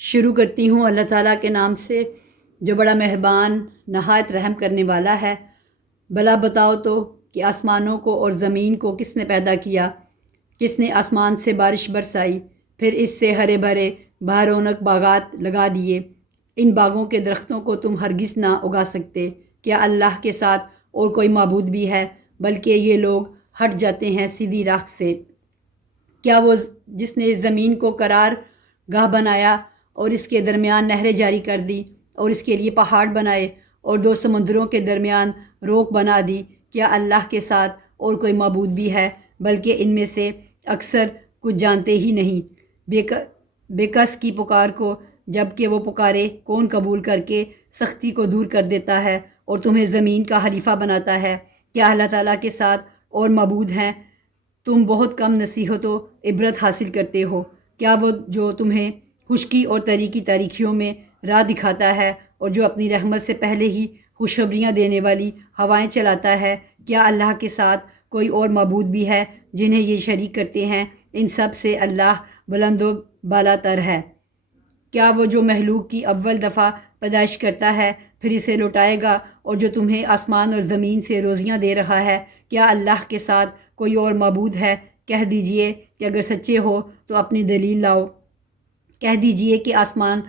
شروع کرتی ہوں اللہ تعالیٰ کے نام سے جو بڑا مہربان نہایت رحم کرنے والا ہے۔ بھلا بتاؤ تو کہ آسمانوں کو اور زمین کو کس نے پیدا کیا؟ کس نے آسمان سے بارش برسائی، پھر اس سے ہرے بھرے بارونق باغات لگا دیے؟ ان باغوں کے درختوں کو تم ہرگز نہ اگا سکتے۔ کیا اللہ کے ساتھ اور کوئی معبود بھی ہے؟ بلکہ یہ لوگ ہٹ جاتے ہیں سیدھی راہ سے۔ کیا وہ جس نے زمین کو قرار گاہ بنایا اور اس کے درمیان نہریں جاری کر دی اور اس کے لیے پہاڑ بنائے اور دو سمندروں کے درمیان روک بنا دی؟ کیا اللہ کے ساتھ اور کوئی معبود بھی ہے؟ بلکہ ان میں سے اکثر کچھ جانتے ہی نہیں۔ بے کس کی پکار کو جب کہ وہ پکارے کون قبول کر کے سختی کو دور کر دیتا ہے اور تمہیں زمین کا خلیفہ بناتا ہے؟ کیا اللہ تعالیٰ کے ساتھ اور معبود ہیں؟ تم بہت کم نصیحت و عبرت حاصل کرتے ہو۔ کیا وہ جو تمہیں خشکی اور تری کی تاریکیوں میں راہ دکھاتا ہے اور جو اپنی رحمت سے پہلے ہی خوشخبریاں دینے والی ہوائیں چلاتا ہے؟ کیا اللہ کے ساتھ کوئی اور معبود بھی ہے جنہیں یہ شریک کرتے ہیں؟ ان سب سے اللہ بلند و بالا تر ہے۔ کیا وہ جو مخلوق کی اول دفعہ پیدائش کرتا ہے پھر اسے لوٹائے گا، اور جو تمہیں آسمان اور زمین سے روزیاں دے رہا ہے؟ کیا اللہ کے ساتھ کوئی اور معبود ہے؟ کہہ دیجئے کہ اگر سچے ہو تو اپنی دلیل لاؤ۔ کہہ دیجئے کہ آسمان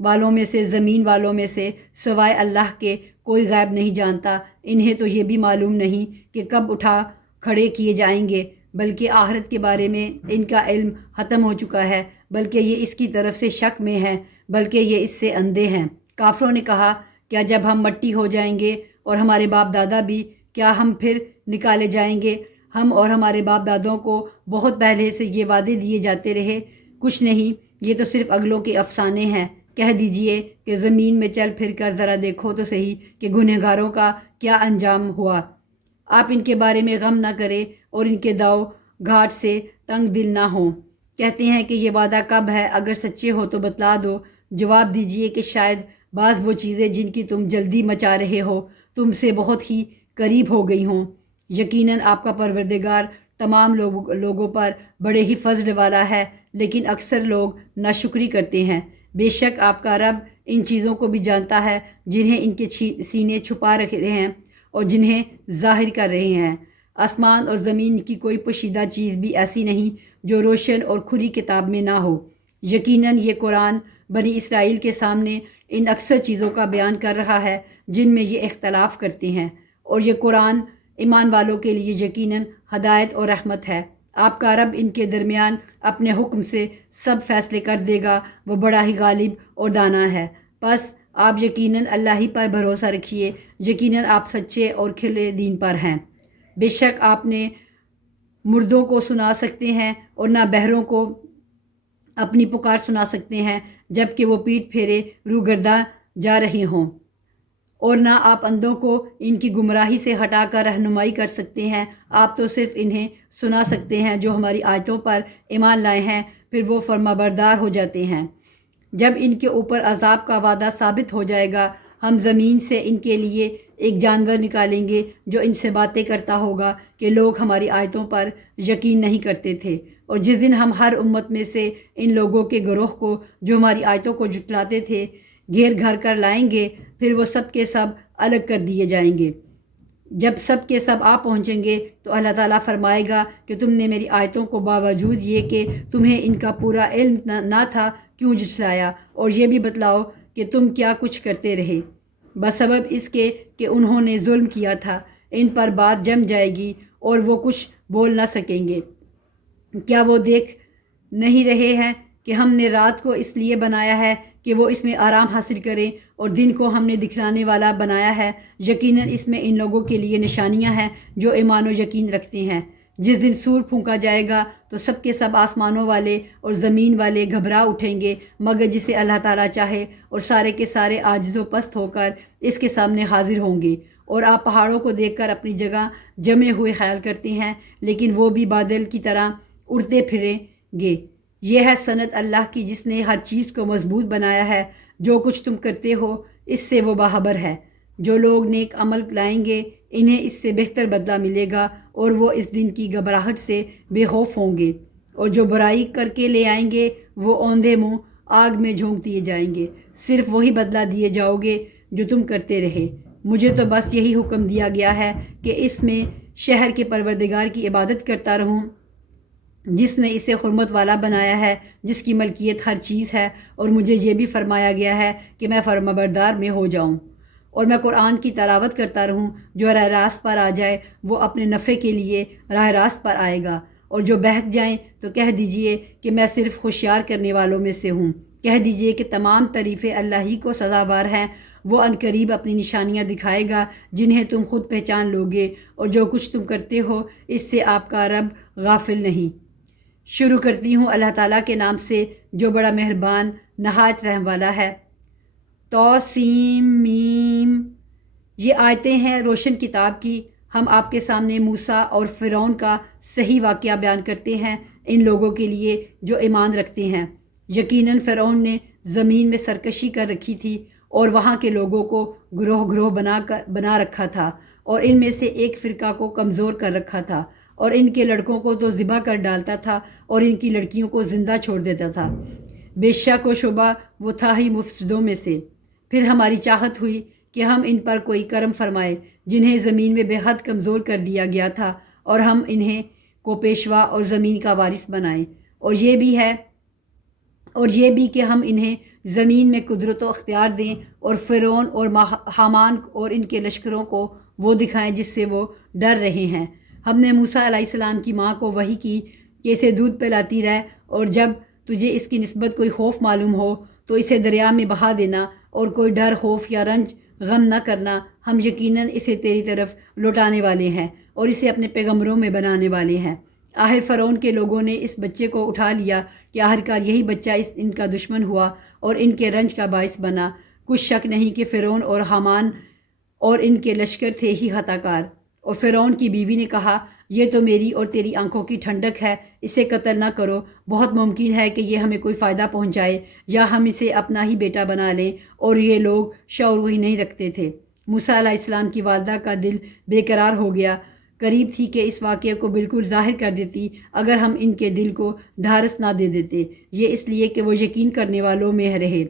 والوں میں سے زمین والوں میں سے سوائے اللہ کے کوئی غیب نہیں جانتا۔ انہیں تو یہ بھی معلوم نہیں کہ کب اٹھا کھڑے کیے جائیں گے، بلکہ آخرت کے بارے میں ان کا علم ختم ہو چکا ہے، بلکہ یہ اس کی طرف سے شک میں ہیں، بلکہ یہ اس سے اندھے ہیں۔ کافروں نے کہا، کیا جب ہم مٹی ہو جائیں گے اور ہمارے باپ دادا بھی، کیا ہم پھر نکالے جائیں گے؟ ہم اور ہمارے باپ دادوں کو بہت پہلے سے یہ وعدے دیے جاتے رہے۔ کچھ نہیں، یہ تو صرف اگلوں کے افسانے ہیں۔ کہہ دیجئے کہ زمین میں چل پھر کر ذرا دیکھو تو صحیح کہ گنہگاروں کا کیا انجام ہوا۔ آپ ان کے بارے میں غم نہ کریں اور ان کے داؤ گھاٹ سے تنگ دل نہ ہوں۔ کہتے ہیں کہ یہ وعدہ کب ہے؟ اگر سچے ہو تو بتلا دو۔ جواب دیجئے کہ شاید بعض وہ چیزیں جن کی تم جلدی مچا رہے ہو تم سے بہت ہی قریب ہو گئی ہوں۔ یقیناً آپ کا پروردگار تمام لوگوں پر بڑے ہی فضل والا ہے، لیکن اکثر لوگ ناشکری کرتے ہیں۔ بے شک آپ کا رب ان چیزوں کو بھی جانتا ہے جنہیں ان کے سینے چھپا رکھے ہیں اور جنہیں ظاہر کر رہے ہیں۔ آسمان اور زمین کی کوئی پوشیدہ چیز بھی ایسی نہیں جو روشن اور کھلی کتاب میں نہ ہو۔ یقیناً یہ قرآن بنی اسرائیل کے سامنے ان اکثر چیزوں کا بیان کر رہا ہے جن میں یہ اختلاف کرتے ہیں، اور یہ قرآن ایمان والوں کے لیے یقیناً ہدایت اور رحمت ہے۔ آپ کا رب ان کے درمیان اپنے حکم سے سب فیصلے کر دے گا، وہ بڑا ہی غالب اور دانا ہے۔ بس آپ یقیناً اللہ ہی پر بھروسہ رکھیے، یقیناً آپ سچے اور کھلے دین پر ہیں۔ بے شک آپ نے مردوں کو سنا سکتے ہیں اور نہ بہروں کو اپنی پکار سنا سکتے ہیں جب کہ وہ پیٹ پھیرے روگرداں جا رہے ہوں، اور نہ آپ اندھوں کو ان کی گمراہی سے ہٹا کر رہنمائی کر سکتے ہیں۔ آپ تو صرف انہیں سنا سکتے ہیں جو ہماری آیتوں پر ایمان لائے ہیں، پھر وہ فرمانبردار ہو جاتے ہیں۔ جب ان کے اوپر عذاب کا وعدہ ثابت ہو جائے گا، ہم زمین سے ان کے لیے ایک جانور نکالیں گے جو ان سے باتیں کرتا ہوگا کہ لوگ ہماری آیتوں پر یقین نہیں کرتے تھے۔ اور جس دن ہم ہر امت میں سے ان لوگوں کے گروہ کو جو ہماری آیتوں کو جھٹلاتے تھے گھیر گھر کر لائیں گے، پھر وہ سب کے سب الگ کر دیے جائیں گے۔ جب سب کے سب آ پہنچیں گے تو اللہ تعالیٰ فرمائے گا کہ تم نے میری آیتوں کو باوجود یہ کہ تمہیں ان کا پورا علم نہ تھا کیوں جھٹلایا، اور یہ بھی بتلاؤ کہ تم کیا کچھ کرتے رہے۔ بسبب اس کے کہ انہوں نے ظلم کیا تھا، ان پر بات جم جائے گی اور وہ کچھ بول نہ سکیں گے۔ کیا وہ دیکھ نہیں رہے ہیں کہ ہم نے رات کو اس لیے بنایا ہے کہ وہ اس میں آرام حاصل کریں، اور دن کو ہم نے دکھلانے والا بنایا ہے؟ یقیناً اس میں ان لوگوں کے لیے نشانیاں ہیں جو ایمان و یقین رکھتے ہیں۔ جس دن سور پھونکا جائے گا تو سب کے سب آسمانوں والے اور زمین والے گھبرا اٹھیں گے مگر جسے اللہ تعالیٰ چاہے، اور سارے کے سارے عاجز و پست ہو کر اس کے سامنے حاضر ہوں گے۔ اور آپ پہاڑوں کو دیکھ کر اپنی جگہ جمے ہوئے خیال کرتے ہیں، لیکن وہ بھی بادل کی طرح اڑتے پھریں گے۔ یہ ہے سنت اللہ کی جس نے ہر چیز کو مضبوط بنایا ہے۔ جو کچھ تم کرتے ہو اس سے وہ باخبر ہے۔ جو لوگ نیک عمل لائیں گے انہیں اس سے بہتر بدلہ ملے گا، اور وہ اس دن کی گھبراہٹ سے بے خوف ہوں گے، اور جو برائی کر کے لے آئیں گے وہ اوندھے منہ آگ میں جھونک دیے جائیں گے، صرف وہی بدلہ دیے جاؤ گے جو تم کرتے رہے۔ مجھے تو بس یہی حکم دیا گیا ہے کہ اس میں شہر کے پروردگار کی عبادت کرتا رہوں، جس نے اسے حرمت والا بنایا ہے، جس کی ملکیت ہر چیز ہے، اور مجھے یہ بھی فرمایا گیا ہے کہ میں فرمانبردار میں ہو جاؤں، اور میں قرآن کی تلاوت کرتا رہوں۔ جو راہ راست پر آ جائے وہ اپنے نفع کے لیے راہ راست پر آئے گا، اور جو بہک جائیں تو کہہ دیجئے کہ میں صرف ہوشیار کرنے والوں میں سے ہوں۔ کہہ دیجئے کہ تمام تعریفیں اللہ ہی کو سزاوار ہیں۔ وہ عنقریب اپنی نشانیاں دکھائے گا جنہیں تم خود پہچان لوگے، اور جو کچھ تم کرتے ہو اس سے آپ کا رب غافل نہیں۔ شروع کرتی ہوں اللہ تعالیٰ کے نام سے جو بڑا مہربان نہایت رحم والا ہے۔ طاسیم۔ یہ آیتیں ہیں روشن کتاب کی۔ ہم آپ کے سامنے موسیٰ اور فرعون کا صحیح واقعہ بیان کرتے ہیں ان لوگوں کے لیے جو ایمان رکھتے ہیں۔ یقیناً فرعون نے زمین میں سرکشی کر رکھی تھی اور وہاں کے لوگوں کو گروہ گروہ بنا رکھا تھا، اور ان میں سے ایک فرقہ کو کمزور کر رکھا تھا، اور ان کے لڑکوں کو تو ذبح کر ڈالتا تھا اور ان کی لڑکیوں کو زندہ چھوڑ دیتا تھا۔ بے شک و شبہ وہ تھا ہی مفسدوں میں سے۔ پھر ہماری چاہت ہوئی کہ ہم ان پر کوئی کرم فرمائے جنہیں زمین میں بے حد کمزور کر دیا گیا تھا، اور ہم انہیں کو پیشوا اور زمین کا وارث بنائیں، اور یہ بھی کہ ہم انہیں زمین میں قدرت و اختیار دیں، اور فرعون اور حامان اور ان کے لشکروں کو وہ دکھائیں جس سے وہ ڈر رہے ہیں۔ ہم نے موسیٰ علیہ السلام کی ماں کو وحی کی کہ اسے دودھ پلاتی رہ، اور جب تجھے اس کی نسبت کوئی خوف معلوم ہو تو اسے دریا میں بہا دینا، اور کوئی ڈر، خوف یا رنج غم نہ کرنا۔ ہم یقیناً اسے تیری طرف لوٹانے والے ہیں اور اسے اپنے پیغمبروں میں بنانے والے ہیں۔ آخر فرعون کے لوگوں نے اس بچے کو اٹھا لیا کہ آخرکار یہی بچہ ان کا دشمن ہوا اور ان کے رنج کا باعث بنا۔ کچھ شک نہیں کہ فرعون اور حامان اور ان کے لشکر تھے ہی خطا کار۔ اور فرعون کی بیوی نے کہا، یہ تو میری اور تیری آنکھوں کی ٹھنڈک ہے، اسے قتل نہ کرو، بہت ممکن ہے کہ یہ ہمیں کوئی فائدہ پہنچائے یا ہم اسے اپنا ہی بیٹا بنا لیں۔ اور یہ لوگ شعور ہی نہیں رکھتے تھے۔ موسیٰ علیہ السلام کی والدہ کا دل بے قرار ہو گیا، قریب تھی کہ اس واقعے کو بالکل ظاہر کر دیتی اگر ہم ان کے دل کو ڈھارس نہ دے دیتے۔ یہ اس لیے کہ وہ یقین کرنے والوں میں رہے۔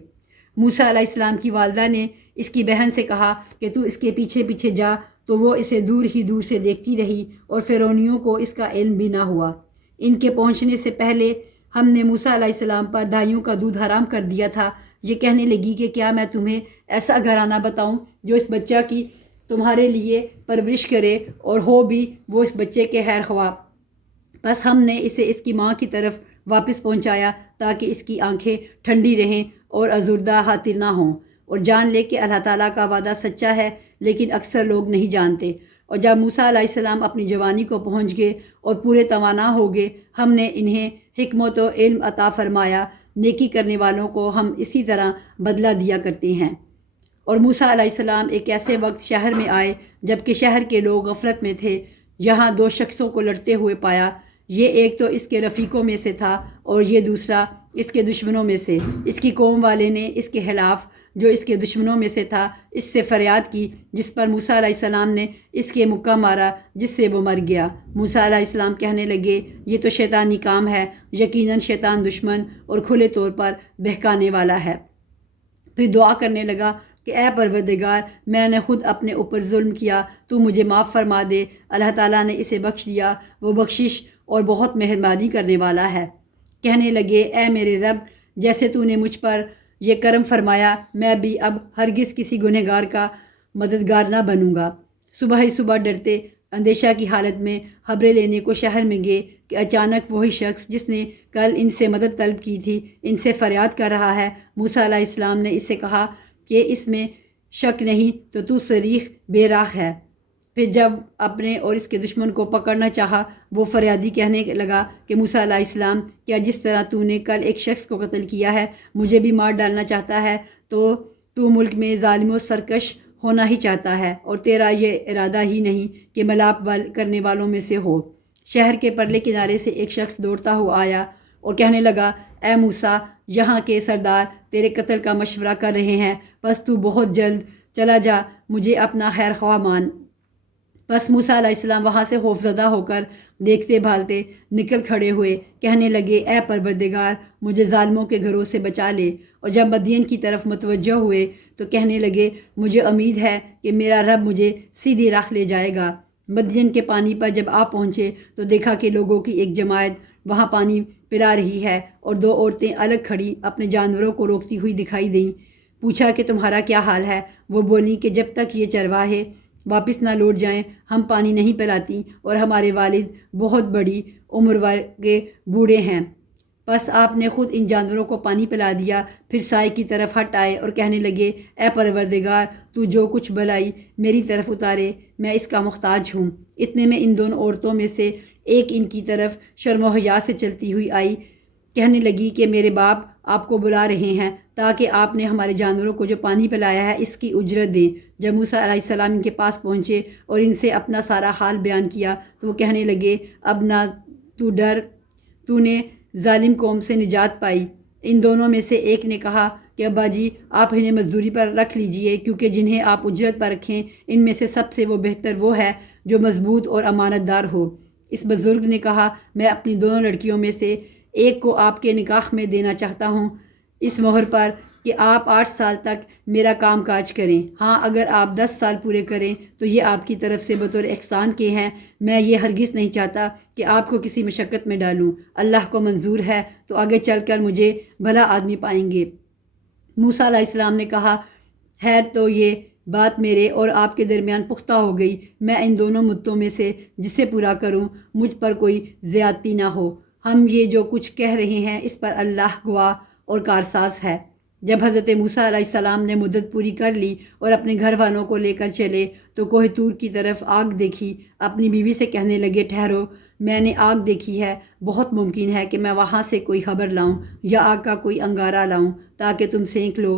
موسیٰ علیہ السلام کی والدہ نے اس کی بہن سے کہا کہ تو اس کے پیچھے پیچھے جا، تو وہ اسے دور ہی دور سے دیکھتی رہی، اور فرعونیوں کو اس کا علم بھی نہ ہوا۔ ان کے پہنچنے سے پہلے ہم نے موسیٰ علیہ السلام پر دائیوں کا دودھ حرام کر دیا تھا۔ یہ کہنے لگی کہ کیا میں تمہیں ایسا گھرانہ بتاؤں جو اس بچہ کی تمہارے لیے پرورش کرے اور ہو بھی وہ اس بچے کے خیر خواہ۔ بس ہم نے اسے اس کی ماں کی طرف واپس پہنچایا تاکہ اس کی آنکھیں ٹھنڈی رہیں اور ازردہ خاطر نہ ہوں، اور جان لے کہ اللہ تعالیٰ کا وعدہ سچا ہے، لیکن اکثر لوگ نہیں جانتے۔ اور جب موسیٰ علیہ السلام اپنی جوانی کو پہنچ گئے اور پورے توانا ہو گئے، ہم نے انہیں حکمت و علم عطا فرمایا۔ نیکی کرنے والوں کو ہم اسی طرح بدلہ دیا کرتے ہیں۔ اور موسیٰ علیہ السلام ایک ایسے وقت شہر میں آئے جب کہ شہر کے لوگ غفلت میں تھے۔ یہاں دو شخصوں کو لڑتے ہوئے پایا، یہ ایک تو اس کے رفیقوں میں سے تھا اور یہ دوسرا اس کے دشمنوں میں سے۔ اس کی قوم والے نے اس کے خلاف جو اس کے دشمنوں میں سے تھا اس سے فریاد کی، جس پر موسیٰ علیہ السلام نے اس کے مکہ مارا جس سے وہ مر گیا۔ موسیٰ علیہ السلام کہنے لگے، یہ تو شیطانی کام ہے، یقیناً شیطان دشمن اور کھلے طور پر بہکانے والا ہے۔ پھر دعا کرنے لگا کہ اے پروردگار، میں نے خود اپنے اوپر ظلم کیا، تو مجھے معاف فرما دے۔ اللہ تعالیٰ نے اسے بخش دیا، وہ بخشش اور بہت مہربانی کرنے والا ہے۔ کہنے لگے، اے میرے رب، جیسے تو نے مجھ پر یہ کرم فرمایا، میں بھی اب ہرگز کسی گنہگار کا مددگار نہ بنوں گا۔ صبح ہی صبح ڈرتے اندیشہ کی حالت میں خبریں لینے کو شہر میں گئے کہ اچانک وہی شخص جس نے کل ان سے مدد طلب کی تھی ان سے فریاد کر رہا ہے۔ موسیٰ علیہ السلام نے اس سے کہا کہ اس میں شک نہیں تو صریح بے راہ ہے۔ پھر جب اپنے اور اس کے دشمن کو پکڑنا چاہا، وہ فریادی کہنے لگا کہ موسیٰ علیہ السلام، کیا جس طرح تو نے کل ایک شخص کو قتل کیا ہے مجھے بھی مار ڈالنا چاہتا ہے، تو ملک میں ظالم و سرکش ہونا ہی چاہتا ہے، اور تیرا یہ ارادہ ہی نہیں کہ ملاپ کرنے والوں میں سے ہو۔ شہر کے پرلے کنارے سے ایک شخص دوڑتا ہوا آیا اور کہنے لگا، اے موسیٰ، یہاں کے سردار تیرے قتل کا مشورہ کر رہے ہیں، بس تو بہت جلد چلا جا، مجھے اپنا خیر خواہ مان۔ بس موسیٰ علیہ السلام وہاں سے خوفزدہ ہو کر دیکھتے بھالتے نکل کھڑے ہوئے، کہنے لگے اے پروردگار مجھے ظالموں کے گھروں سے بچا لے۔ اور جب مدین کی طرف متوجہ ہوئے تو کہنے لگے مجھے امید ہے کہ میرا رب مجھے سیدھی راہ لے جائے گا۔ مدین کے پانی پر جب آپ پہنچے تو دیکھا کہ لوگوں کی ایک جماعت وہاں پانی پلا رہی ہے اور دو عورتیں الگ کھڑی اپنے جانوروں کو روکتی ہوئی دکھائی دیں۔ پوچھا کہ تمہارا کیا حال ہے؟ وہ بولیں کہ جب تک یہ چرواہے واپس نہ لوٹ جائیں ہم پانی نہیں پلاتی، اور ہمارے والد بہت بڑی عمر کے بوڑھے ہیں۔ بس آپ نے خود ان جانوروں کو پانی پلا دیا، پھر سائے کی طرف ہٹ آئے اور کہنے لگے اے پروردگار تو جو کچھ بلائی میری طرف اتارے میں اس کا محتاج ہوں۔ اتنے میں ان دونوں عورتوں میں سے ایک ان کی طرف شرم و حیا سے چلتی ہوئی آئی، کہنے لگی کہ میرے باپ آپ کو بلا رہے ہیں تاکہ آپ نے ہمارے جانوروں کو جو پانی پلایا ہے اس کی اجرت دیں۔ جب موسیٰ علیہ السلام ان کے پاس پہنچے اور ان سے اپنا سارا حال بیان کیا تو وہ کہنے لگے اب نہ تو ڈر، تو نے ظالم قوم سے نجات پائی۔ ان دونوں میں سے ایک نے کہا کہ ابا جی آپ انہیں مزدوری پر رکھ لیجئے، کیونکہ جنہیں آپ اجرت پر رکھیں ان میں سے سب سے وہ بہتر وہ ہے جو مضبوط اور امانت دار ہو۔ اس بزرگ نے کہا میں اپنی دونوں لڑکیوں میں سے ایک کو آپ کے نکاح میں دینا چاہتا ہوں، اس مہر پر کہ آپ 8 سال تک میرا کام کاج کریں۔ ہاں اگر آپ 10 سال پورے کریں تو یہ آپ کی طرف سے بطور احسان کے ہیں، میں یہ ہرگز نہیں چاہتا کہ آپ کو کسی مشقت میں ڈالوں۔ اللہ کو منظور ہے تو آگے چل کر مجھے بھلا آدمی پائیں گے۔ موسیٰ علیہ السلام نے کہا خیر تو یہ بات میرے اور آپ کے درمیان پختہ ہو گئی، میں ان دونوں مدتوں میں سے جسے پورا کروں مجھ پر کوئی زیادتی نہ ہو۔ ہم یہ جو کچھ کہہ رہے ہیں اس پر اللہ گواہ اور کارساز ہے۔ جب حضرت موسیٰ علیہ السلام نے مدت پوری کر لی اور اپنے گھر والوں کو لے کر چلے تو کوہ طور کی طرف آگ دیکھی، اپنی بیوی سے کہنے لگے ٹھہرو میں نے آگ دیکھی ہے، بہت ممکن ہے کہ میں وہاں سے کوئی خبر لاؤں یا آگ کا کوئی انگارہ لاؤں تاکہ تم سینک لو۔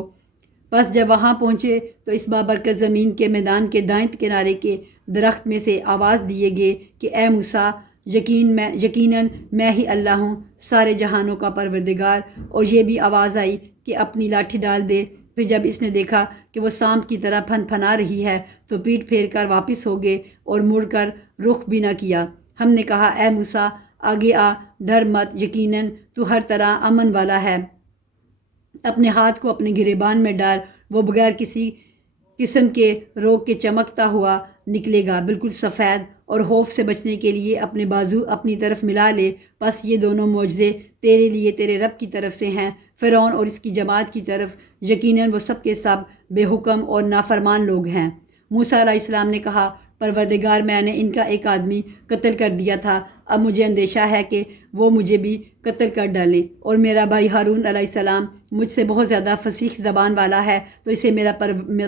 بس جب وہاں پہنچے تو اس بابرکت زمین کے میدان کے دائیں کنارے کے درخت میں سے آواز دیے گئے کہ اے موسیٰ یقیناً میں ہی اللہ ہوں سارے جہانوں کا پروردگار، اور یہ بھی آواز آئی کہ اپنی لاٹھی ڈال دے۔ پھر جب اس نے دیکھا کہ وہ سانپ کی طرح پھن پھنا رہی ہے تو پیٹ پھیر کر واپس ہو گئے اور مڑ کر رخ بھی نہ کیا۔ ہم نے کہا اے موسیٰ آگے آ، ڈر مت، یقیناً تو ہر طرح امن والا ہے۔ اپنے ہاتھ کو اپنے گریبان میں ڈال، وہ بغیر کسی قسم کے روگ کے چمکتا ہوا نکلے گا، بالکل سفید، اور خوف سے بچنے کے لیے اپنے بازو اپنی طرف ملا لے۔ بس یہ دونوں معجزے تیرے لیے تیرے رب کی طرف سے ہیں۔ فرعون اور اس کی جماعت کی طرف یقیناً وہ سب کے سب بے حکم اور نافرمان لوگ ہیں۔ موسیٰ علیہ السلام نے کہا پروردگار میں نے ان کا ایک آدمی قتل کر دیا تھا، اب مجھے اندیشہ ہے کہ وہ مجھے بھی قتل کر ڈالیں، اور میرا بھائی ہارون علیہ السلام مجھ سے بہت زیادہ فصیح زبان والا ہے، تو اسے میرا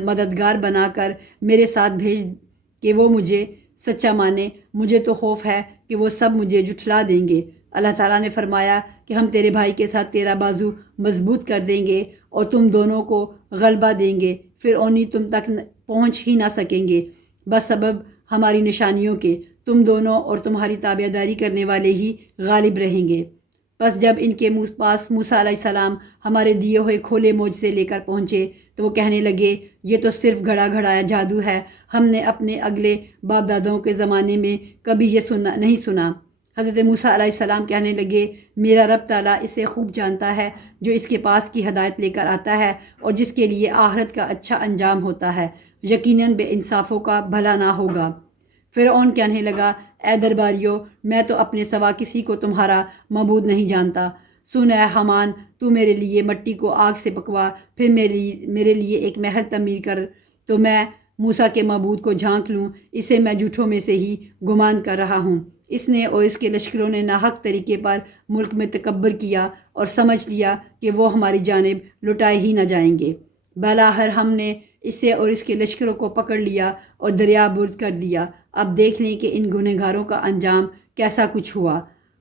مددگار بنا کر میرے ساتھ بھیج کہ وہ مجھے سچا مانے۔ مجھے تو خوف ہے کہ وہ سب مجھے جھٹلا دیں گے۔ اللہ تعالیٰ نے فرمایا کہ ہم تیرے بھائی کے ساتھ تیرا بازو مضبوط کر دیں گے اور تم دونوں کو غلبہ دیں گے، فرعونی تم تک پہنچ ہی نہ سکیں گے، بس سبب ہماری نشانیوں کے، تم دونوں اور تمہاری تابعداری کرنے والے ہی غالب رہیں گے۔ بس جب ان کے پاس موسیٰ علیہ السلام ہمارے دیے ہوئے کھولے معجزے لے کر پہنچے تو وہ کہنے لگے یہ تو صرف گھڑا گھڑایا جادو ہے، ہم نے اپنے اگلے باپ دادوں کے زمانے میں کبھی یہ نہیں سنا۔ حضرت موسیٰ علیہ السلام کہنے لگے میرا رب تعالیٰ اسے خوب جانتا ہے جو اس کے پاس کی ہدایت لے کر آتا ہے اور جس کے لیے آخرت کا اچھا انجام ہوتا ہے، یقیناً بے انصافوں کا بھلا نہ ہوگا۔ فرعون کہنے لگا اے درباریوں میں تو اپنے سوا کسی کو تمہارا معبود نہیں جانتا، سن اے حامان تو میرے لیے مٹی کو آگ سے پکوا، پھر میرے لیے ایک محل تعمیر کر تو میں موسیٰ کے معبود کو جھانک لوں، اسے میں جھوٹوں میں سے ہی گمان کر رہا ہوں۔ اس نے اور اس کے لشکروں نے ناحق طریقے پر ملک میں تکبر کیا اور سمجھ لیا کہ وہ ہماری جانب لٹائے ہی نہ جائیں گے۔ بلاخر ہم نے اسے اور اس کے لشکروں کو پکڑ لیا اور دریا برد کر دیا۔ اب دیکھ لیں کہ ان گنہگاروں کا انجام کیسا کچھ ہوا،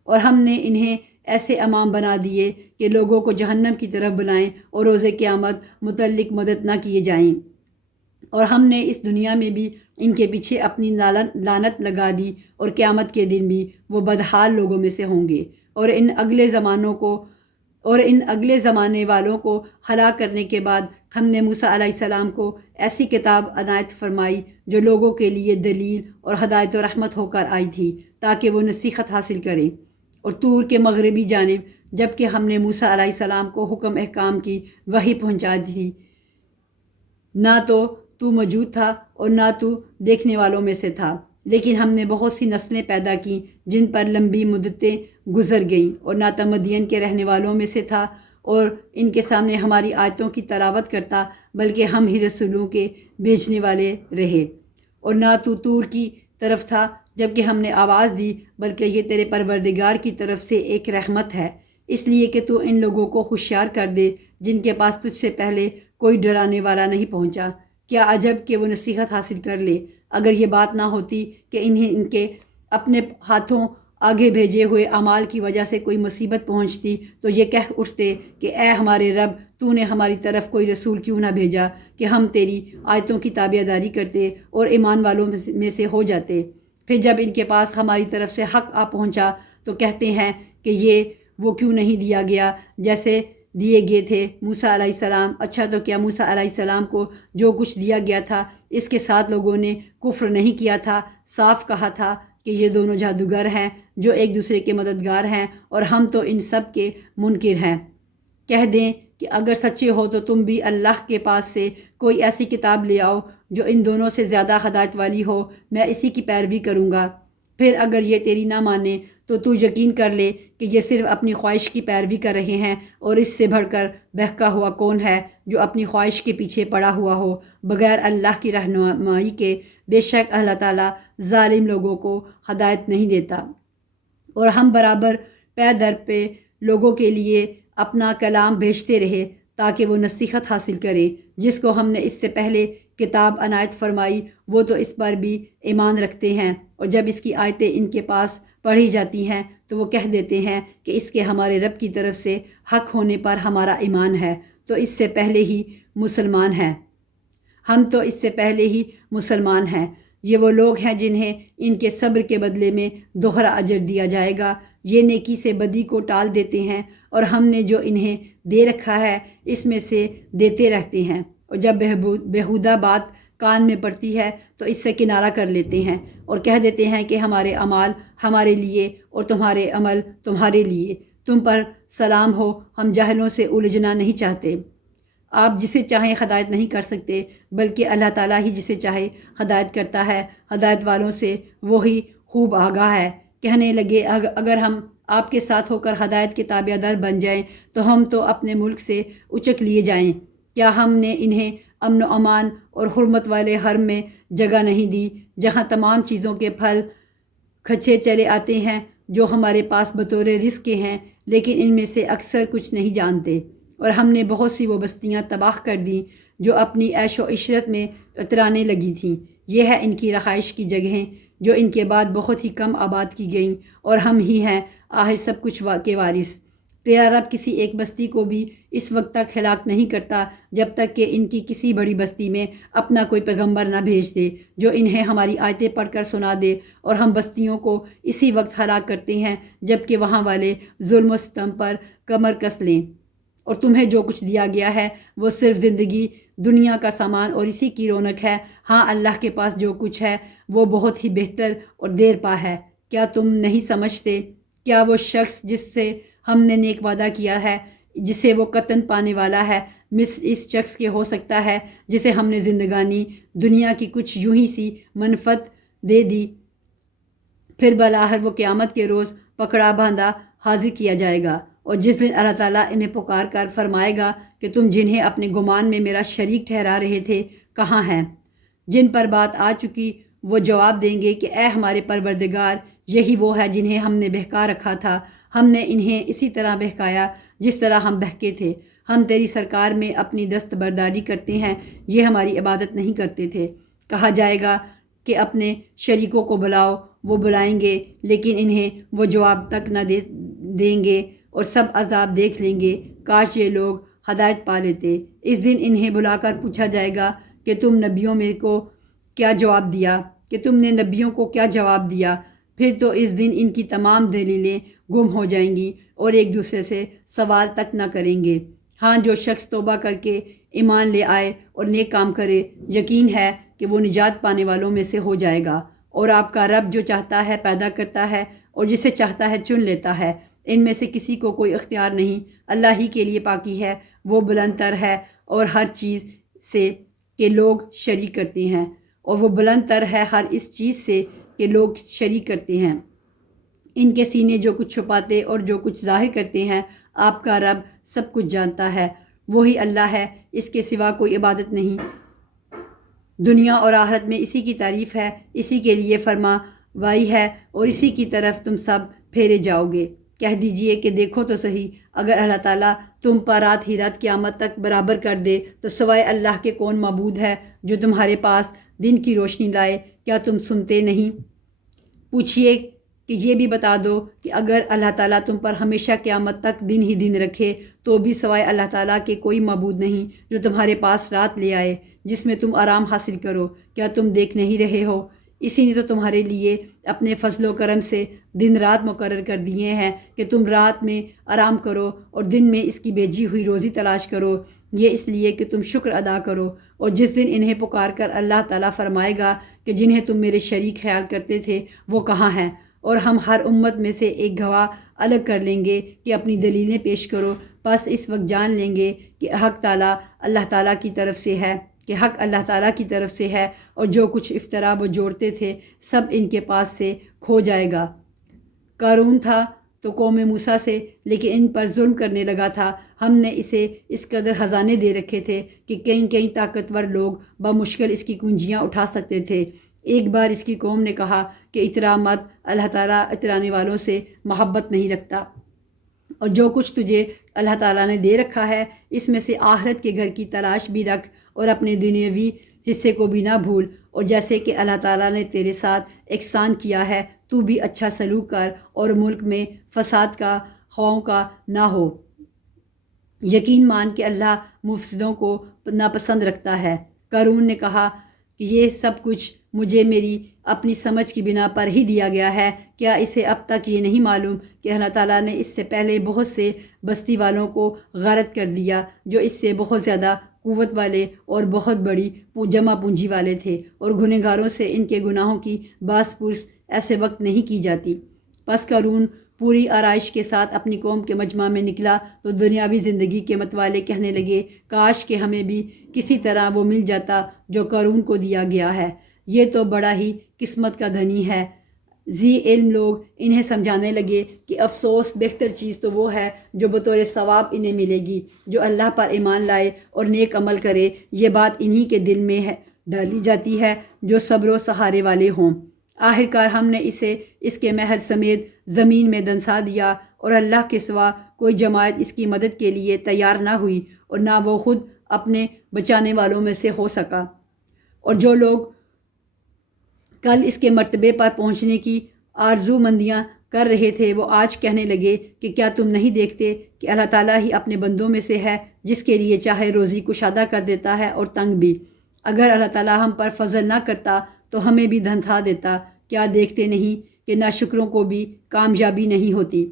اور ہم نے انہیں ایسے امام بنا دیے کہ لوگوں کو جہنم کی طرف بلائیں اور روز قیامت متعلق مدد نہ کیے جائیں، اور ہم نے اس دنیا میں بھی ان کے پیچھے اپنی لعنت لگا دی، اور قیامت کے دن بھی وہ بدحال لوگوں میں سے ہوں گے، اور ان اگلے زمانے والوں کو ہلاک کرنے کے بعد ہم نے موسیٰ علیہ السلام کو ایسی کتاب عنایت فرمائی جو لوگوں کے لیے دلیل اور ہدایت و رحمت ہو کر آئی تھی تاکہ وہ نصیحت حاصل کریں۔ اور طور کے مغربی جانب جب کہ ہم نے موسیٰ علیہ السلام کو حکم احکام کی وحی پہنچا دی، نہ تو موجود تھا اور نہ تو دیکھنے والوں میں سے تھا، لیکن ہم نے بہت سی نسلیں پیدا کیں جن پر لمبی مدتیں گزر گئیں، اور نہ تو مدین کے رہنے والوں میں سے تھا اور ان کے سامنے ہماری آیتوں کی تلاوت کرتا، بلکہ ہم ہی رسولوں کے بھیجنے والے رہے۔ اور نہ تو طور کی طرف تھا جب کہ ہم نے آواز دی، بلکہ یہ تیرے پروردگار کی طرف سے ایک رحمت ہے، اس لیے کہ تو ان لوگوں کو ہوشیار کر دے جن کے پاس تجھ سے پہلے کوئی ڈرانے والا نہیں پہنچا۔ کیا عجب کہ وہ نصیحت حاصل کر لے۔ اگر یہ بات نہ ہوتی کہ انہیں ان کے اپنے ہاتھوں آگے بھیجے ہوئے اعمال کی وجہ سے کوئی مصیبت پہنچتی تو یہ کہہ اٹھتے کہ اے ہمارے رب، تو نے ہماری طرف کوئی رسول کیوں نہ بھیجا کہ ہم تیری آیتوں کی تابعداری کرتے اور ایمان والوں میں سے ہو جاتے۔ پھر جب ان کے پاس ہماری طرف سے حق آ پہنچا تو کہتے ہیں کہ یہ وہ کیوں نہیں دیا گیا جیسے دیے گئے تھے موسیٰ علیہ السلام۔ اچھا تو کیا موسیٰ علیہ السلام کو جو کچھ دیا گیا تھا اس کے ساتھ لوگوں نے کفر نہیں کیا تھا؟ صاف کہا تھا کہ یہ دونوں جادوگر ہیں جو ایک دوسرے کے مددگار ہیں، اور ہم تو ان سب کے منکر ہیں۔ کہہ دیں کہ اگر سچے ہو تو تم بھی اللہ کے پاس سے کوئی ایسی کتاب لے آؤ جو ان دونوں سے زیادہ ہدایت والی ہو، میں اسی کی پیروی کروں گا۔ پھر اگر یہ تیری نہ مانے تو یقین کر لے کہ یہ صرف اپنی خواہش کی پیروی کر رہے ہیں، اور اس سے بڑھ کر بہکا ہوا کون ہے جو اپنی خواہش کے پیچھے پڑا ہوا ہو بغیر اللہ کی رہنمائی کے۔ بے شک اللہ تعالیٰ ظالم لوگوں کو ہدایت نہیں دیتا۔ اور ہم برابر پے در پہ لوگوں کے لیے اپنا کلام بھیجتے رہے تاکہ وہ نصیحت حاصل کریں۔ جس کو ہم نے اس سے پہلے کتاب عنایت فرمائی وہ تو اس پر بھی ایمان رکھتے ہیں، اور جب اس کی آیتیں ان کے پاس پڑھی جاتی ہیں تو وہ کہہ دیتے ہیں کہ اس کے ہمارے رب کی طرف سے حق ہونے پر ہمارا ایمان ہے، تو اس سے پہلے ہی مسلمان ہیں، ہم تو اس سے پہلے ہی مسلمان ہیں۔ یہ وہ لوگ ہیں جنہیں ان کے صبر کے بدلے میں دوہرا اجر دیا جائے گا۔ یہ نیکی سے بدی کو ٹال دیتے ہیں، اور ہم نے جو انہیں دے رکھا ہے اس میں سے دیتے رہتے ہیں، اور جب بیہودہ بات کان میں پڑتی ہے تو اس سے کنارہ کر لیتے ہیں اور کہہ دیتے ہیں کہ ہمارے اعمال ہمارے لیے اور تمہارے عمل تمہارے لیے، تم پر سلام ہو، ہم جاہلوں سے الجھنا نہیں چاہتے۔ آپ جسے چاہیں ہدایت نہیں کر سکتے، بلکہ اللہ تعالیٰ ہی جسے چاہے ہدایت کرتا ہے، ہدایت والوں سے وہی خوب آگاہ ہے۔ کہنے لگے اگر ہم آپ کے ساتھ ہو کر ہدایت کے تابع دار بن جائیں تو ہم تو اپنے ملک سے اچک لیے جائیں۔ کیا ہم نے انہیں امن و امان اور حرمت والے حرم میں جگہ نہیں دی جہاں تمام چیزوں کے پھل کھچے چلے آتے ہیں جو ہمارے پاس بطور رزق کے ہیں، لیکن ان میں سے اکثر کچھ نہیں جانتے۔ اور ہم نے بہت سی وہ بستیاں تباہ کر دیں جو اپنی عیش و عشرت میں اترانے لگی تھیں۔ یہ ہے ان کی رہائش کی جگہیں جو ان کے بعد بہت ہی کم آباد کی گئیں، اور ہم ہی ہیں آخر سب کچھ کے وارث۔ تیرا رب کسی ایک بستی کو بھی اس وقت تک ہلاک نہیں کرتا جب تک کہ ان کی کسی بڑی بستی میں اپنا کوئی پیغمبر نہ بھیج دے جو انہیں ہماری آیتیں پڑھ کر سنا دے، اور ہم بستیوں کو اسی وقت ہلاک کرتے ہیں جب کہ وہاں والے ظلم و ستم پر کمر کس لیں۔ اور تمہیں جو کچھ دیا گیا ہے وہ صرف زندگی دنیا کا سامان اور اسی کی رونق ہے، ہاں اللہ کے پاس جو کچھ ہے وہ بہت ہی بہتر اور دیر پا ہے۔ کیا تم نہیں سمجھتے؟ کیا وہ شخص جس سے ہم نے نیک وعدہ کیا ہے، جسے وہ قطن پانے والا ہے، مثل اس شخص کے ہو سکتا ہے جسے ہم نے زندگانی دنیا کی کچھ یوں ہی سی منفعت دے دی، پھر بلاخر وہ قیامت کے روز پکڑا باندھا حاضر کیا جائے گا، اور جس دن اللہ تعالیٰ انہیں پکار کر فرمائے گا کہ تم جنہیں اپنے گمان میں میرا شریک ٹھہرا رہے تھے کہاں ہیں؟ جن پر بات آ چکی وہ جواب دیں گے کہ اے ہمارے پروردگار، یہی وہ ہے جنہیں ہم نے بہکا رکھا تھا، ہم نے انہیں اسی طرح بہکایا جس طرح ہم بہکے تھے۔ ہم تیری سرکار میں اپنی دستبرداری کرتے ہیں، یہ ہماری عبادت نہیں کرتے تھے۔ کہا جائے گا کہ اپنے شریکوں کو بلاؤ، وہ بلائیں گے لیکن انہیں وہ جواب تک نہ دیں گے اور سب عذاب دیکھ لیں گے۔ کاش یہ لوگ ہدایت پا لیتے۔ اس دن انہیں بلا کر پوچھا جائے گا کہ تم نے نبیوں کو کیا جواب دیا؟ پھر تو اس دن ان کی تمام دلیلیں گم ہو جائیں گی اور ایک دوسرے سے سوال تک نہ کریں گے۔ ہاں جو شخص توبہ کر کے ایمان لے آئے اور نیک کام کرے، یقین ہے کہ وہ نجات پانے والوں میں سے ہو جائے گا۔ اور آپ کا رب جو چاہتا ہے پیدا کرتا ہے اور جسے چاہتا ہے چن لیتا ہے، ان میں سے کسی کو کوئی اختیار نہیں۔ اللہ ہی کے لیے پاکی ہے، وہ بلند تر ہے اور ہر چیز سے کہ لوگ شریک کرتے ہیں، اور وہ بلند تر ہے ہر اس چیز سے کہ لوگ شریک کرتے ہیں۔ ان کے سینے جو کچھ چھپاتے اور جو کچھ ظاہر کرتے ہیں، آپ کا رب سب کچھ جانتا ہے۔ وہی اللہ ہے، اس کے سوا کوئی عبادت نہیں۔ دنیا اور آخرت میں اسی کی تعریف ہے، اسی کے لیے فرمانوائی ہے اور اسی کی طرف تم سب پھیرے جاؤ گے۔ کہہ دیجئے کہ دیکھو تو صحیح، اگر اللہ تعالیٰ تم پر رات ہی رات قیامت تک برابر کر دے تو سوائے اللہ کے کون معبود ہے جو تمہارے پاس دن کی روشنی لائے؟ کیا تم سنتے نہیں؟ پوچھئے کہ یہ بھی بتا دو کہ اگر اللہ تعالیٰ تم پر ہمیشہ قیامت تک دن ہی دن رکھے تو بھی سوائے اللہ تعالیٰ کے کوئی معبود نہیں جو تمہارے پاس رات لے آئے جس میں تم آرام حاصل کرو۔ کیا تم دیکھ نہیں رہے ہو؟ اسی نے تو تمہارے لیے اپنے فضل و کرم سے دن رات مقرر کر دیے ہیں کہ تم رات میں آرام کرو اور دن میں اس کی بھیجی ہوئی روزی تلاش کرو، یہ اس لیے کہ تم شکر ادا کرو۔ اور جس دن انہیں پکار کر اللہ تعالیٰ فرمائے گا کہ جنہیں تم میرے شریک خیال کرتے تھے وہ کہاں ہیں، اور ہم ہر امت میں سے ایک گواہ الگ کر لیں گے کہ اپنی دلیلیں پیش کرو، بس اس وقت جان لیں گے کہ حق تعالیٰ اللہ تعالیٰ کی طرف سے ہے، کہ حق اللہ تعالیٰ کی طرف سے ہے، اور جو کچھ افطرا وہ جوڑتے تھے سب ان کے پاس سے کھو جائے گا۔ قارون تھا تو قوم موسیٰ سے، لیکن ان پر ظلم کرنے لگا تھا۔ ہم نے اسے اس قدر خزانے دے رکھے تھے کہ کئی طاقتور لوگ بمشکل اس کی کنجیاں اٹھا سکتے تھے۔ ایک بار اس کی قوم نے کہا کہ اترا مت، اللہ تعالیٰ اترانے والوں سے محبت نہیں رکھتا، اور جو کچھ تجھے اللہ تعالیٰ نے دے رکھا ہے اس میں سے آخرت کے گھر کی تلاش بھی رکھ اور اپنے دنیاوی حصے کو بھی نہ بھول، اور جیسے کہ اللہ تعالیٰ نے تیرے ساتھ احسان کیا ہے تو بھی اچھا سلوک کر اور ملک میں فساد کا خواہوں کا نہ ہو۔ یقین مان کہ اللہ مفسدوں کو ناپسند رکھتا ہے۔ قارون نے کہا کہ یہ سب کچھ مجھے میری اپنی سمجھ کی بنا پر ہی دیا گیا ہے، کیا اسے اب تک یہ نہیں معلوم کہ اللہ تعالیٰ نے اس سے پہلے بہت سے بستی والوں کو غارت کر دیا جو اس سے بہت زیادہ قوت والے اور بہت بڑی جمع پونجی والے تھے، اور گنہگاروں سے ان کے گناہوں کی باس پرس ایسے وقت نہیں کی جاتی۔ پس قارون پوری آرائش کے ساتھ اپنی قوم کے مجمع میں نکلا تو دنیاوی زندگی کے متوالے کہنے لگے، کاش کہ ہمیں بھی کسی طرح وہ مل جاتا جو قارون کو دیا گیا ہے، یہ تو بڑا ہی قسمت کا دھنی ہے۔ ذی علم لوگ انہیں سمجھانے لگے کہ افسوس، بہتر چیز تو وہ ہے جو بطور ثواب انہیں ملے گی جو اللہ پر ایمان لائے اور نیک عمل کرے، یہ بات انہی کے دل میں ڈالی جاتی ہے جو صبر و سہارے والے ہوں۔ آخرکار ہم نے اسے اس کے محل سمیت زمین میں دنسا دیا، اور اللہ کے سوا کوئی جماعت اس کی مدد کے لیے تیار نہ ہوئی، اور نہ وہ خود اپنے بچانے والوں میں سے ہو سکا۔ اور جو لوگ کل اس کے مرتبے پر پہنچنے کی آرزو مندیاں کر رہے تھے وہ آج کہنے لگے کہ کیا تم نہیں دیکھتے کہ اللہ تعالیٰ ہی اپنے بندوں میں سے ہے جس کے لیے چاہے روزی کشادہ کر دیتا ہے اور تنگ بھی۔ اگر اللہ تعالیٰ ہم پر فضل نہ کرتا تو ہمیں بھی دھنسا دیتا۔ کیا دیکھتے نہیں کہ ناشکروں کو بھی کامیابی نہیں ہوتی؟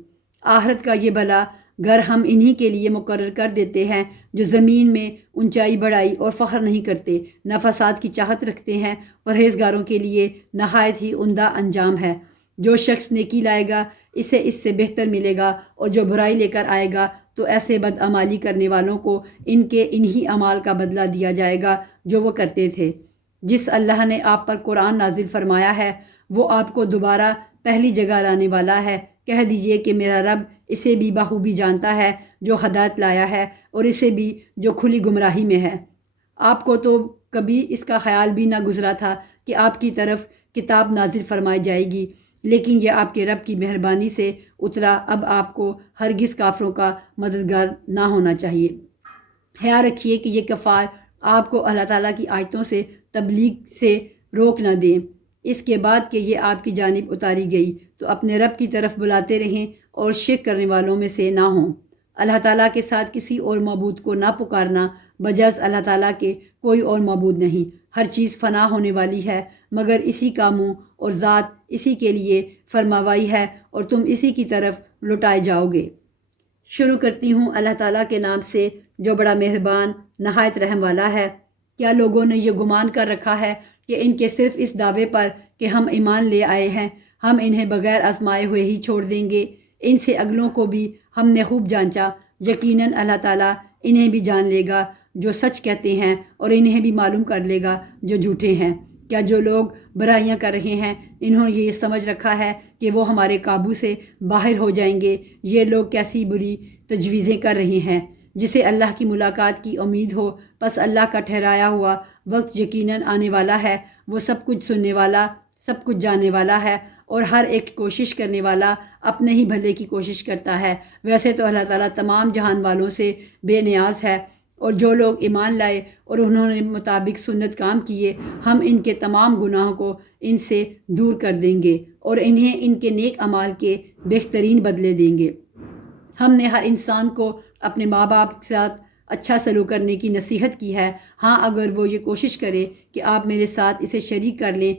آخرت کا یہ بھلا گھر ہم انہی کے لیے مقرر کر دیتے ہیں جو زمین میں اونچائی بڑھائی اور فخر نہیں کرتے، نہ فساد کی چاہت رکھتے ہیں، پرہیزگاروں کے لیے نہایت ہی عمدہ انجام ہے۔ جو شخص نیکی لائے گا اسے اس سے بہتر ملے گا، اور جو برائی لے کر آئے گا تو ایسے بدعمالی کرنے والوں کو ان کے انہی اعمال کا بدلہ دیا جائے گا جو وہ کرتے تھے۔ جس اللہ نے آپ پر قرآن نازل فرمایا ہے وہ آپ کو دوبارہ پہلی جگہ لانے والا ہے۔ کہہ دیجئے کہ میرا رب اسے بھی بخوبی جانتا ہے جو ہدایت لایا ہے، اور اسے بھی جو کھلی گمراہی میں ہے۔ آپ کو تو کبھی اس کا خیال بھی نہ گزرا تھا کہ آپ کی طرف کتاب نازل فرمائی جائے گی، لیکن یہ آپ کے رب کی مہربانی سے اترا۔ اب آپ کو ہرگز کافروں کا مددگار نہ ہونا چاہیے۔ خیال رکھیے کہ یہ کفار آپ کو اللہ تعالیٰ کی آیتوں سے تبلیغ سے روک نہ دیں۔ اس کے بعد کہ یہ آپ کی جانب اتاری گئی تو اپنے رب کی طرف بلاتے رہیں اور شرک کرنے والوں میں سے نہ ہوں۔ اللہ تعالیٰ کے ساتھ کسی اور معبود کو نہ پکارنا، بجز اللہ تعالیٰ کے کوئی اور معبود نہیں۔ ہر چیز فنا ہونے والی ہے مگر اسی کا منہ اور ذات اسی کے لیے فرماوائی ہے، اور تم اسی کی طرف لوٹائے جاؤ گے۔ شروع کرتی ہوں اللہ تعالیٰ کے نام سے جو بڑا مہربان نہایت رحم والا ہے۔ کیا لوگوں نے یہ گمان کر رکھا ہے کہ ان کے صرف اس دعوے پر کہ ہم ایمان لے آئے ہیں ہم انہیں بغیر آزمائے ہوئے ہی چھوڑ دیں گے؟ ان سے اگلوں کو بھی ہم نے خوب جانچا، یقیناً اللہ تعالیٰ انہیں بھی جان لے گا جو سچ کہتے ہیں اور انہیں بھی معلوم کر لے گا جو جھوٹے ہیں۔ کیا جو لوگ برائیاں کر رہے ہیں انہوں نے یہ سمجھ رکھا ہے کہ وہ ہمارے قابو سے باہر ہو جائیں گے؟ یہ لوگ کیسی بری تجویزیں کر رہے ہیں۔ جسے اللہ کی ملاقات کی امید ہو پس اللہ کا ٹھہرایا ہوا وقت یقیناً آنے والا ہے۔ وہ سب کچھ سننے والا، سب کچھ جاننے والا ہے، اور ہر ایک کوشش کرنے والا اپنے ہی بھلے کی کوشش کرتا ہے۔ ویسے تو اللہ تعالیٰ تمام جہان والوں سے بے نیاز ہے، اور جو لوگ ایمان لائے اور انہوں نے مطابق سنت کام کیے ہم ان کے تمام گناہوں کو ان سے دور کر دیں گے اور انہیں ان کے نیک اعمال کے بہترین بدلے دیں گے۔ ہم نے ہر انسان کو اپنے ماں باپ کے ساتھ اچھا سلوک کرنے کی نصیحت کی ہے۔ ہاں اگر وہ یہ کوشش کرے کہ آپ میرے ساتھ اسے شریک کر لیں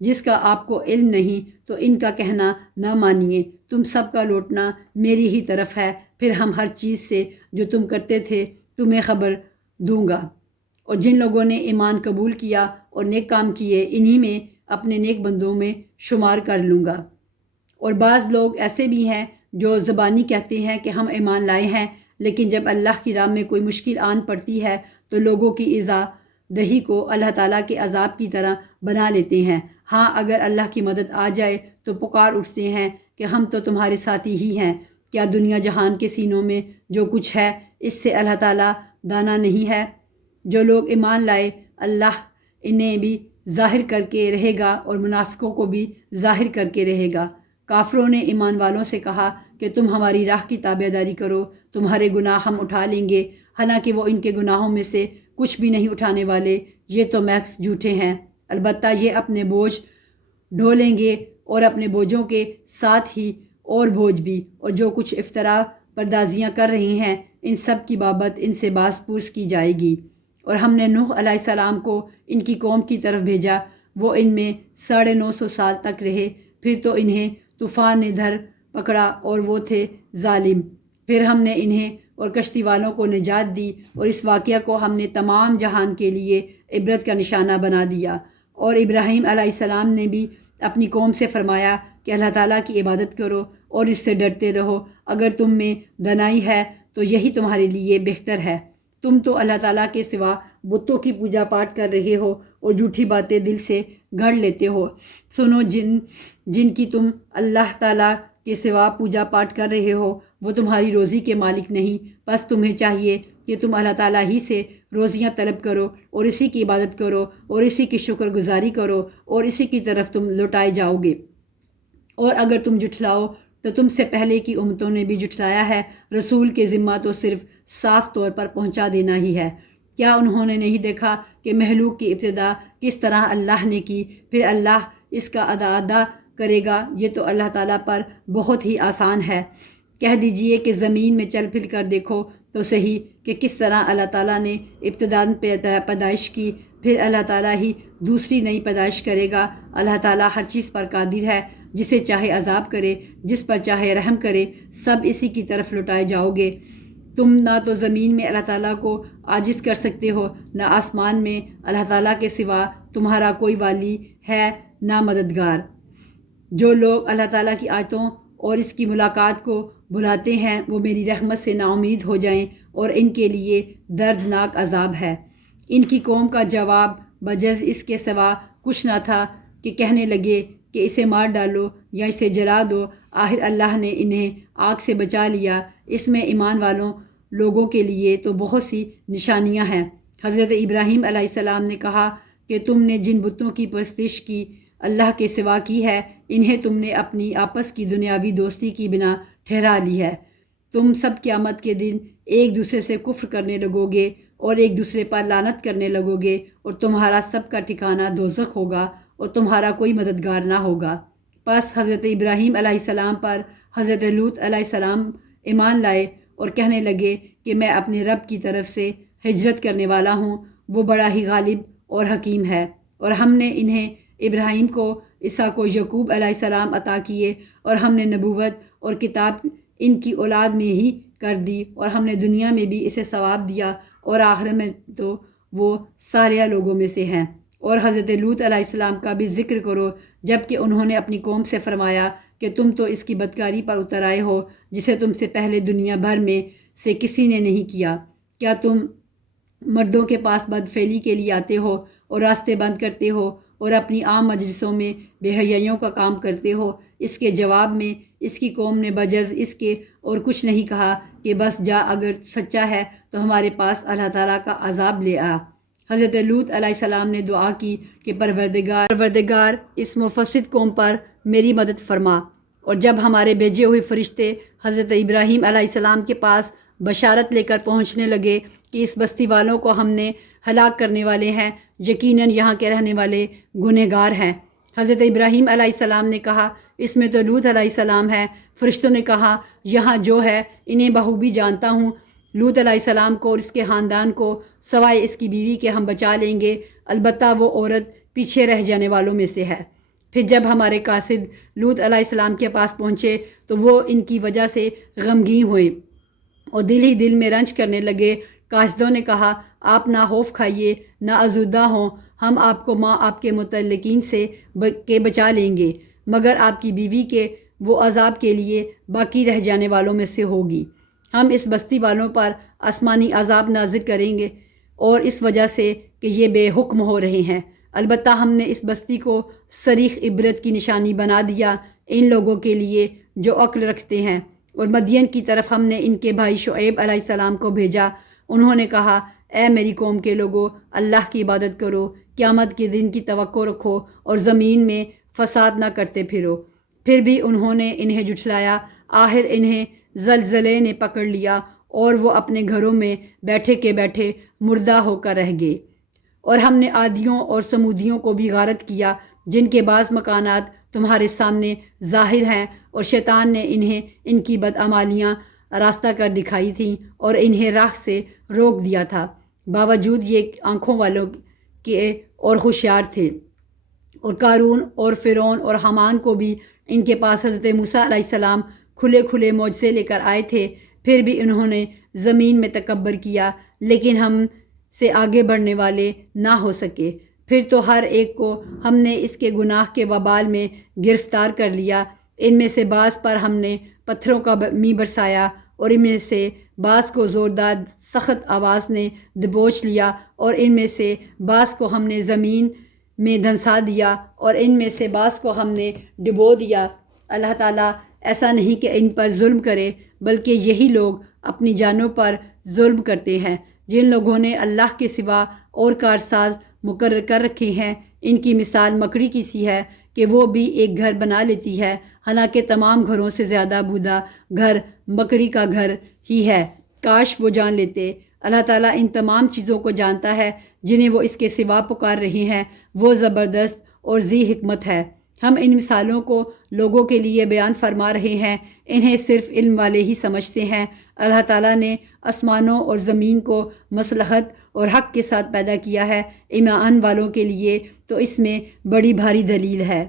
جس کا آپ کو علم نہیں، تو ان کا کہنا نہ مانیے، تم سب کا لوٹنا میری ہی طرف ہے، پھر ہم ہر چیز سے جو تم کرتے تھے تمہیں خبر دوں گا۔ اور جن لوگوں نے ایمان قبول کیا اور نیک کام کیے انہی میں اپنے نیک بندوں میں شمار کر لوں گا۔ اور بعض لوگ ایسے بھی ہیں جو زبانی کہتے ہیں کہ ہم ایمان لائے ہیں، لیکن جب اللہ کی راہ میں کوئی مشکل آن پڑتی ہے تو لوگوں کی ایذا دہی کو اللہ تعالیٰ کے عذاب کی طرح بنا لیتے ہیں۔ ہاں اگر اللہ کی مدد آ جائے تو پکار اٹھتے ہیں کہ ہم تو تمہارے ساتھی ہی ہیں۔ کیا دنیا جہان کے سینوں میں جو کچھ ہے اس سے اللہ تعالیٰ دانا نہیں ہے؟ جو لوگ ایمان لائے اللہ انہیں بھی ظاہر کر کے رہے گا اور منافقوں کو بھی ظاہر کر کے رہے گا۔ کافروں نے ایمان والوں سے کہا کہ تم ہماری راہ کی تابع داری کرو، تمہارے گناہ ہم اٹھا لیں گے، حالانکہ وہ ان کے گناہوں میں سے کچھ بھی نہیں اٹھانے والے، یہ تو محض جھوٹے ہیں۔ البتہ یہ اپنے بوجھ ڈھولیں گے اور اپنے بوجھوں کے ساتھ ہی اور بوجھ بھی، اور جو کچھ افطرا پردازیاں کر رہے ہیں ان سب کی بابت ان سے باز پرس کی جائے گی۔ اور ہم نے نوح علیہ السلام کو ان کی قوم کی طرف بھیجا، وہ ان میں 950 سال تک رہے، پھر تو انہیں طوفان نے دھر پکڑا اور وہ تھے ظالم۔ پھر ہم نے انہیں اور کشتی والوں کو نجات دی، اور اس واقعہ کو ہم نے تمام جہان کے لیے عبرت کا نشانہ بنا دیا۔ اور ابراہیم علیہ السلام نے بھی اپنی قوم سے فرمایا کہ اللہ تعالیٰ کی عبادت کرو اور اس سے ڈرتے رہو، اگر تم میں دانائی ہے تو یہی تمہارے لیے بہتر ہے۔ تم تو اللہ تعالیٰ کے سوا بتوں کی پوجا پاٹ کر رہے ہو اور جھوٹی باتیں دل سے گھڑ لیتے ہو۔ سنو، جن کی تم اللہ تعالیٰ کے سوا پوجا پاٹ کر رہے ہو وہ تمہاری روزی کے مالک نہیں، بس تمہیں چاہیے کہ تم اللہ تعالیٰ ہی سے روزیاں طلب کرو اور اسی کی عبادت کرو اور اسی کی شکر گزاری کرو اور اسی کی طرف تم لوٹائے جاؤ گے۔ اور اگر تم جھٹلاؤ تو تم سے پہلے کی امتوں نے بھی جھٹلایا ہے، رسول کے ذمہ تو صرف صاف طور پر پہنچا دینا ہی ہے۔ کیا انہوں نے نہیں دیکھا کہ مخلوق کی ابتدا کس طرح اللہ نے کی، پھر اللہ اس کا ادا کرے گا؟ یہ تو اللہ تعالیٰ پر بہت ہی آسان ہے۔ کہہ دیجئے کہ زمین میں چل پھر کر دیکھو تو صحیح کہ کس طرح اللہ تعالیٰ نے ابتداً پیدائش کی، پھر اللہ تعالیٰ ہی دوسری نئی پیدائش کرے گا۔ اللہ تعالیٰ ہر چیز پر قادر ہے، جسے چاہے عذاب کرے، جس پر چاہے رحم کرے، سب اسی کی طرف لوٹائے جاؤ گے۔ تم نہ تو زمین میں اللہ تعالیٰ کو عاجز کر سکتے ہو، نہ آسمان میں اللہ تعالیٰ کے سوا تمہارا کوئی والی ہے نہ مددگار۔ جو لوگ اللہ تعالیٰ کی آیتوں اور اس کی ملاقات کو بھلاتے ہیں وہ میری رحمت سے نا امید ہو جائیں، اور ان کے لیے دردناک عذاب ہے۔ ان کی قوم کا جواب بجز اس کے سوا کچھ نہ تھا کہ کہنے لگے کہ اسے مار ڈالو یا اسے جلا دو۔ آخر اللہ نے انہیں آگ سے بچا لیا۔ اس میں ایمان والوں لوگوں کے لیے تو بہت سی نشانیاں ہیں۔ حضرت ابراہیم علیہ السلام نے کہا کہ تم نے جن بتوں کی پرستش کی اللہ کے سوا کی ہے، انہیں تم نے اپنی آپس کی دنیاوی دوستی کی بنا ٹھہرا لی ہے۔ تم سب قیامت کے دن ایک دوسرے سے کفر کرنے لگو گے اور ایک دوسرے پر لعنت کرنے لگو گے، اور تمہارا سب کا ٹھکانہ دوزخ ہوگا اور تمہارا کوئی مددگار نہ ہوگا۔ پس حضرت ابراہیم علیہ السلام پر حضرت لوط علیہ السلام ایمان لائے اور کہنے لگے کہ میں اپنے رب کی طرف سے ہجرت کرنے والا ہوں، وہ بڑا ہی غالب اور حکیم ہے۔ اور ہم نے انہیں ابراہیم کو، اسحاق و یعقوب علیہ السلام عطا کیے، اور ہم نے نبوت اور کتاب ان کی اولاد میں ہی کر دی، اور ہم نے دنیا میں بھی اسے ثواب دیا اور آخرت میں تو وہ صالح لوگوں میں سے ہیں۔ اور حضرت لوط علیہ السلام کا بھی ذکر کرو، جب کہ انہوں نے اپنی قوم سے فرمایا کہ تم تو اس کی بدکاری پر اتر آئے ہو جسے تم سے پہلے دنیا بھر میں سے کسی نے نہیں کیا۔ کیا تم مردوں کے پاس بدفعلی کے لیے آتے ہو اور راستے بند کرتے ہو اور اپنی عام مجلسوں میں بے حیائیوں کا کام کرتے ہو؟ اس کے جواب میں اس کی قوم نے بجز اس کے اور کچھ نہیں کہا کہ بس جا، اگر سچا ہے تو ہمارے پاس اللہ تعالیٰ کا عذاب لے آ۔ حضرت لوط علیہ السلام نے دعا کی کہ پروردگار اس مفسد قوم پر میری مدد فرما۔ اور جب ہمارے بھیجے ہوئے فرشتے حضرت ابراہیم علیہ السلام کے پاس بشارت لے کر پہنچنے لگے کہ اس بستی والوں کو ہم نے ہلاک کرنے والے ہیں، یقیناً یہاں کے رہنے والے گنہگار ہیں، حضرت ابراہیم علیہ السلام نے کہا اس میں تو لوط علیہ السلام ہے۔ فرشتوں نے کہا یہاں جو ہے انہیں بخوبی جانتا ہوں، لوط علیہ السلام کو اور اس کے خاندان کو سوائے اس کی بیوی کے ہم بچا لیں گے، البتہ وہ عورت پیچھے رہ جانے والوں میں سے ہے۔ پھر جب ہمارے قاصد لوط علیہ السلام کے پاس پہنچے تو وہ ان کی وجہ سے غمگین ہوئے اور دل ہی دل میں رنج کرنے لگے۔ قاصدوں نے کہا آپ نہ خوف کھائیے نہ آزودہ ہوں، ہم آپ کو آپ کے متعلقین سے بچا لیں گے، مگر آپ کی بیوی کے وہ عذاب کے لیے باقی رہ جانے والوں میں سے ہوگی۔ ہم اس بستی والوں پر آسمانی عذاب نازل کریں گے اور اس وجہ سے کہ یہ بے حکم ہو رہے ہیں، البتہ ہم نے اس بستی کو صریح عبرت کی نشانی بنا دیا ان لوگوں کے لیے جو عقل رکھتے ہیں۔ اور مدین کی طرف ہم نے ان کے بھائی شعیب علیہ السلام کو بھیجا، انہوں نے کہا اے میری قوم کے لوگوں، اللہ کی عبادت کرو، قیامت کے دن کی توقع رکھو اور زمین میں فساد نہ کرتے پھرو۔ پھر بھی انہوں نے انہیں جھٹلایا، آخر انہیں زلزلے نے پکڑ لیا اور وہ اپنے گھروں میں بیٹھے کے بیٹھے مردہ ہو کر رہ گئے۔ اور ہم نے عادیوں اور سمودیوں کو بھی غارت کیا جن کے بعض مکانات تمہارے سامنے ظاہر ہیں، اور شیطان نے انہیں ان کی بدعمالیاں راستہ کر دکھائی تھیں اور انہیں راہ سے روک دیا تھا، باوجود یہ آنکھوں والوں کے اور ہوشیار تھے۔ اور قارون اور فرعون اور حامان کو بھی ان کے پاس حضرت موسیٰ علیہ السلام کھلے کھلے معجزے لے کر آئے تھے، پھر بھی انہوں نے زمین میں تکبر کیا، لیکن ہم سے آگے بڑھنے والے نہ ہو سکے۔ پھر تو ہر ایک کو ہم نے اس کے گناہ کے وبال میں گرفتار کر لیا۔ ان میں سے بعض پر ہم نے پتھروں کا می برسایا اور ان میں سے بعض کو زوردار سخت آواز نے دبوچ لیا، اور ان میں سے بعض کو ہم نے زمین میں دھنسا دیا اور ان میں سے بعض کو ہم نے ڈبو دیا۔ اللہ تعالیٰ ایسا نہیں کہ ان پر ظلم کرے، بلکہ یہی لوگ اپنی جانوں پر ظلم کرتے ہیں۔ جن لوگوں نے اللہ کے سوا اور کارساز مقرر کر رکھے ہیں، ان کی مثال مکڑی کی سی ہے کہ وہ بھی ایک گھر بنا لیتی ہے، حالانکہ تمام گھروں سے زیادہ بودا گھر مکڑی کا گھر ہی ہے۔ کاش وہ جان لیتے۔ اللہ تعالیٰ ان تمام چیزوں کو جانتا ہے جنہیں وہ اس کے سوا پکار رہے ہیں، وہ زبردست اور ذی حکمت ہے۔ ہم ان مثالوں کو لوگوں کے لیے بیان فرما رہے ہیں، انہیں صرف علم والے ہی سمجھتے ہیں۔ اللہ تعالیٰ نے آسمانوں اور زمین کو مصلحت اور حق کے ساتھ پیدا کیا ہے، ایمان والوں کے لیے تو اس میں بڑی بھاری دلیل ہے۔